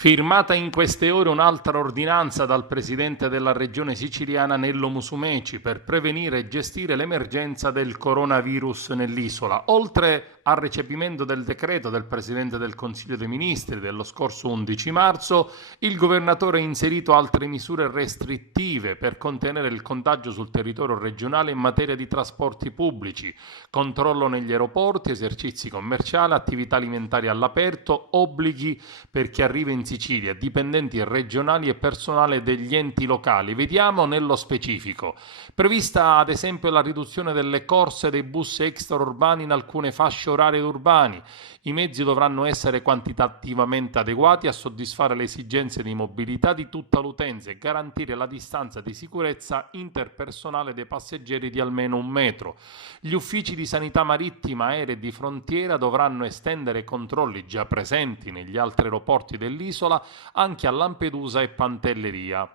Firmata in queste ore un'altra ordinanza dal presidente della regione siciliana Nello Musumeci per prevenire e gestire l'emergenza del coronavirus nell'isola. Oltre al recepimento del decreto del presidente del Consiglio dei Ministri dello scorso 11 marzo, il governatore ha inserito altre misure restrittive per contenere il contagio sul territorio regionale in materia di trasporti pubblici, controllo negli aeroporti, esercizi commerciali, attività alimentari all'aperto, obblighi per chi arriva in Sicilia, dipendenti regionali e personale degli enti locali. Vediamo nello specifico. Prevista ad esempio la riduzione delle corse dei bus extraurbani in alcune fasce orarie urbane. I mezzi dovranno essere quantitativamente adeguati a soddisfare le esigenze di mobilità di tutta l'utenza e garantire la distanza di sicurezza interpersonale dei passeggeri di almeno 1 metro. Gli uffici di sanità marittima, aerea e di frontiera dovranno estendere i controlli già presenti negli altri aeroporti dell'isola anche a Lampedusa e Pantelleria.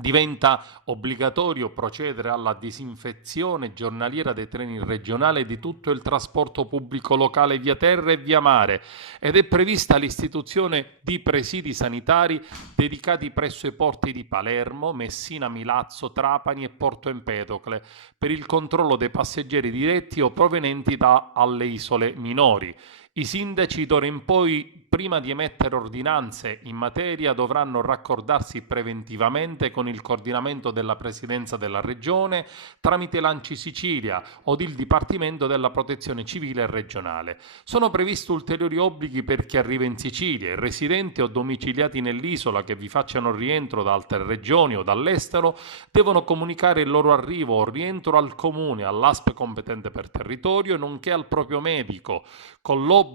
Diventa obbligatorio procedere alla disinfezione giornaliera dei treni regionali e di tutto il trasporto pubblico locale via terra e via mare ed è prevista l'istituzione di presidi sanitari dedicati presso i porti di Palermo, Messina, Milazzo, Trapani e Porto Empedocle per il controllo dei passeggeri diretti o provenienti dalle isole minori. I sindaci d'ora in poi, prima di emettere ordinanze in materia, dovranno raccordarsi preventivamente con il coordinamento della Presidenza della Regione tramite l'ANCI Sicilia o il Dipartimento della Protezione Civile regionale. Sono previsti ulteriori obblighi per chi arriva in Sicilia, residenti o domiciliati nell'isola che vi facciano rientro da altre regioni o dall'estero, devono comunicare il loro arrivo o rientro al comune, all'ASP competente per territorio, nonché al proprio medico, con l'obbligo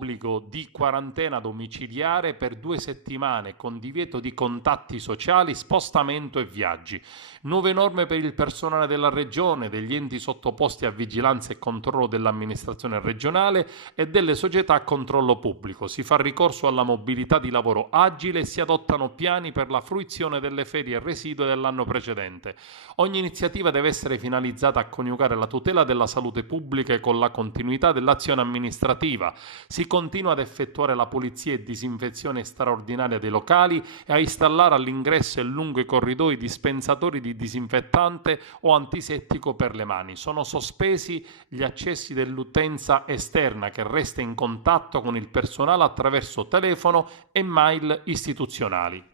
di quarantena domiciliare per 2 settimane con divieto di contatti sociali, spostamento e viaggi. Nuove norme per il personale della regione, degli enti sottoposti a vigilanza e controllo dell'amministrazione regionale e delle società a controllo pubblico. Si fa ricorso alla mobilità di lavoro agile e si adottano piani per la fruizione delle ferie residue dell'anno precedente. Ogni iniziativa deve essere finalizzata a coniugare la tutela della salute pubblica con la continuità dell'azione amministrativa. Si continua ad effettuare la pulizia e disinfezione straordinaria dei locali e a installare all'ingresso e lungo i corridoi dispensatori di disinfettante o antisettico per le mani. Sono sospesi gli accessi dell'utenza esterna che resta in contatto con il personale attraverso telefono e mail istituzionali.